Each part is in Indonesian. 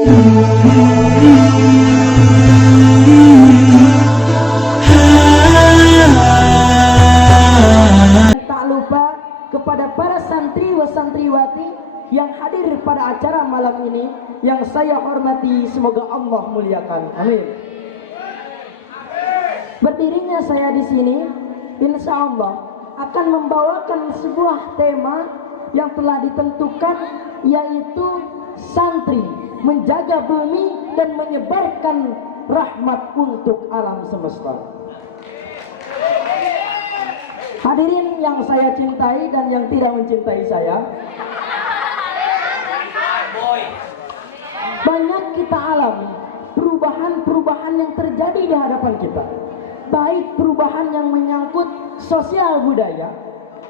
Tak lupa kepada para santri wa santriwati yang hadir pada acara malam ini yang saya hormati, semoga Allah muliakan. Amin. Berdirinya saya di sini, insya Allah akan membawakan sebuah tema yang telah ditentukan, yaitu santri menjaga bumi dan menyebarkan rahmat untuk alam semesta. Hadirin yang saya cintai dan yang tidak mencintai saya, banyak kita alami perubahan-perubahan yang terjadi di hadapan kita, baik perubahan yang menyangkut sosial budaya,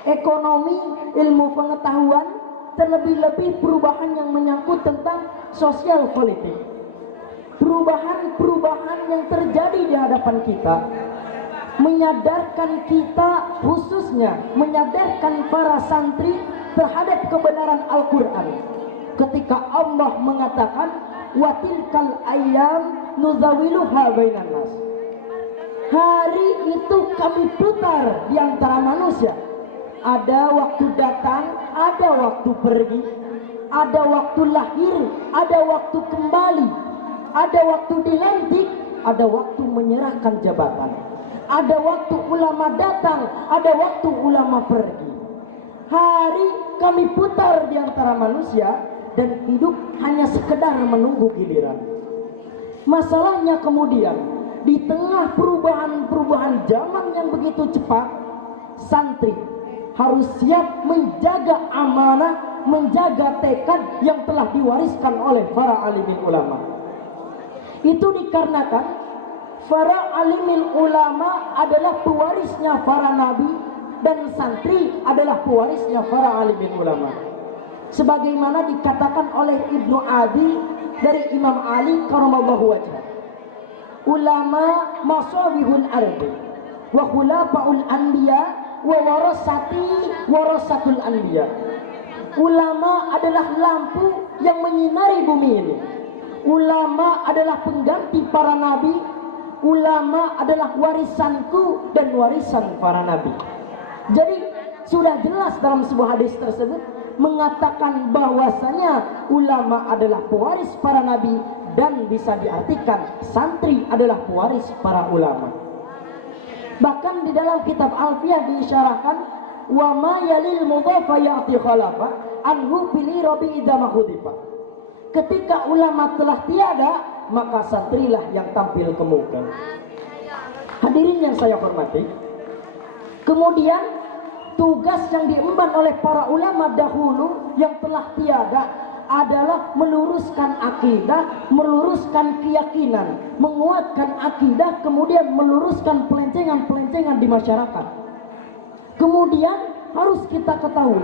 ekonomi, ilmu pengetahuan, terlebih-lebih perubahan yang menyangkut tentang sosial politik. Perubahan-perubahan yang terjadi di hadapan kita menyadarkan kita, khususnya menyadarkan para santri terhadap kebenaran Al-Quran. Ketika Allah mengatakan wa tilkal ayyam nuzawiluha bainan nas, hari itu kami putar di antara manusia. Ada waktu datang, ada waktu pergi, ada waktu lahir, ada waktu kembali, ada waktu dilantik, ada waktu menyerahkan jabatan, ada waktu ulama datang, ada waktu ulama pergi. Hari kami putar di antara manusia dan hidup hanya sekedar menunggu giliran. Masalahnya kemudian di tengah perubahan-perubahan zaman yang begitu cepat, santri harus siap menjaga amanah, menjaga tekad yang telah diwariskan oleh para alimin ulama. Itu dikarenakan para alimin ulama adalah pewarisnya para nabi dan santri adalah pewarisnya para alimin ulama. Sebagaimana dikatakan oleh Ibnu Adi dari Imam Ali karamallahu wajhah, ulama masabihul ardi wa khulafaul anbiya wa warasatul anbiya. Ulama adalah lampu yang menyinari bumi ini. Ulama adalah pengganti para nabi. Ulama adalah warisanku dan warisan para nabi. Jadi sudah jelas dalam sebuah hadis tersebut mengatakan bahwasanya ulama adalah pewaris para nabi, dan bisa diartikan santri adalah pewaris para ulama. Bahkan di dalam kitab Alfiyah diisyarahkan wa ma yalil mudhafa ya'ti khalafa anhu fili rabi idza mahudifa. Ketika ulama telah tiada, maka santrilah yang tampil ke muka. Hadirin yang saya hormati, kemudian tugas yang diemban oleh para ulama dahulu yang telah tiada adalah meluruskan akidah, meluruskan keyakinan, menguatkan akidah, kemudian meluruskan pelencengan-pelencengan di masyarakat. Kemudian harus kita ketahui,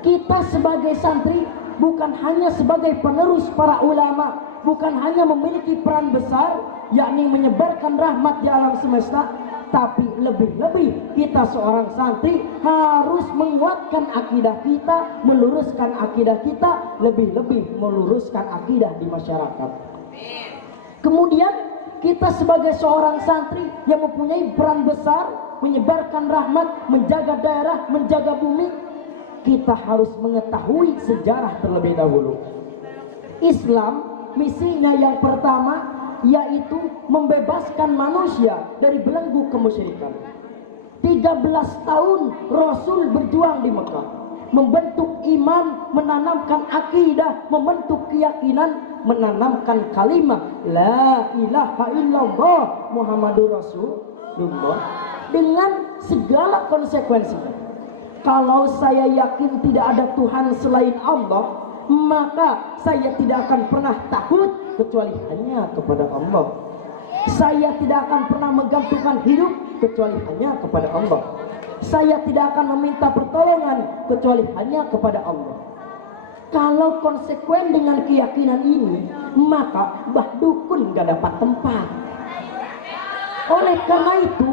kita sebagai santri bukan hanya sebagai penerus para ulama, bukan hanya memiliki peran besar, yakni menyebarkan rahmat di alam semesta, tapi lebih-lebih kita seorang santri harus menguatkan akidah kita, meluruskan akidah kita, lebih-lebih meluruskan akidah di masyarakat. Kemudian kita sebagai seorang santri yang mempunyai peran besar menyebarkan rahmat, menjaga daerah, menjaga bumi, kita harus mengetahui sejarah terlebih dahulu. Islam misinya yang pertama yaitu membebaskan manusia dari belenggu kemusyrikan. 13 tahun Rasul berjuang di Mekah, membentuk iman, menanamkan akidah, membentuk keyakinan, menanamkan kalimat la ilaha illallah Muhammadur Rasulullah dengan segala konsekuensinya. Kalau saya yakin tidak ada Tuhan selain Allah, maka saya tidak akan pernah takut kecuali hanya kepada Allah. Saya tidak akan pernah menggantungkan hidup kecuali hanya kepada Allah. Saya tidak akan meminta pertolongan kecuali hanya kepada Allah. Kalau konsekuen dengan keyakinan ini, maka bah dukun gak dapat tempat. Oleh karena itu,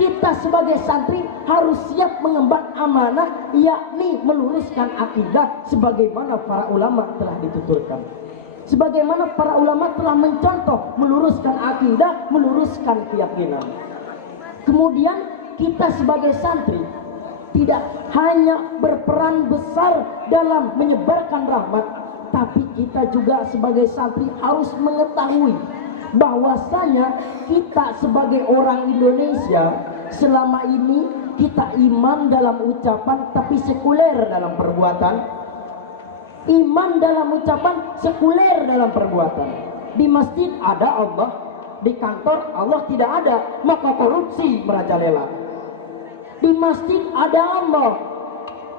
kita sebagai santri harus siap mengemban amanah, yakni meluruskan akidah sebagaimana para ulama telah dituturkan. Sebagaimana para ulama telah mencontoh, meluruskan akidah, meluruskan keyakinan. Kemudian kita sebagai santri tidak hanya berperan besar dalam menyebarkan rahmat, tapi kita juga sebagai santri harus mengetahui bahwasanya kita sebagai orang Indonesia selama ini kita iman dalam ucapan tapi sekuler dalam perbuatan. Iman dalam ucapan, sekuler dalam perbuatan. Di masjid ada Allah, di kantor Allah tidak ada, maka korupsi merajalela. Di masjid ada Allah,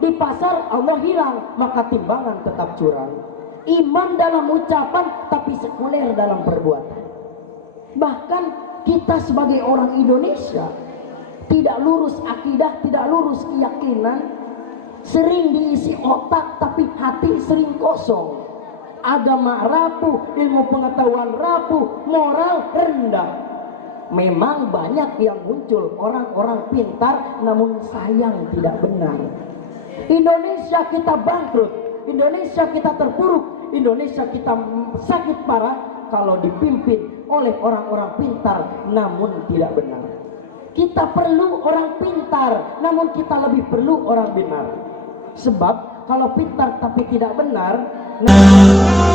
di pasar Allah hilang, maka timbangan tetap curang. Iman dalam ucapan tapi sekuler dalam perbuatan. Bahkan kita sebagai orang Indonesia tidak lurus akidah, tidak lurus keyakinan, sering diisi otak tapi hati sering kosong. Agama rapuh, ilmu pengetahuan rapuh, moral rendah. Memang banyak yang muncul orang-orang pintar namun sayang tidak benar. Indonesia kita bangkrut, Indonesia kita terpuruk, Indonesia kita sakit parah kalau dipimpin oleh orang-orang pintar namun tidak benar. Kita perlu orang pintar namun kita lebih perlu orang benar. Sebab kalau pintar tapi tidak benar, nah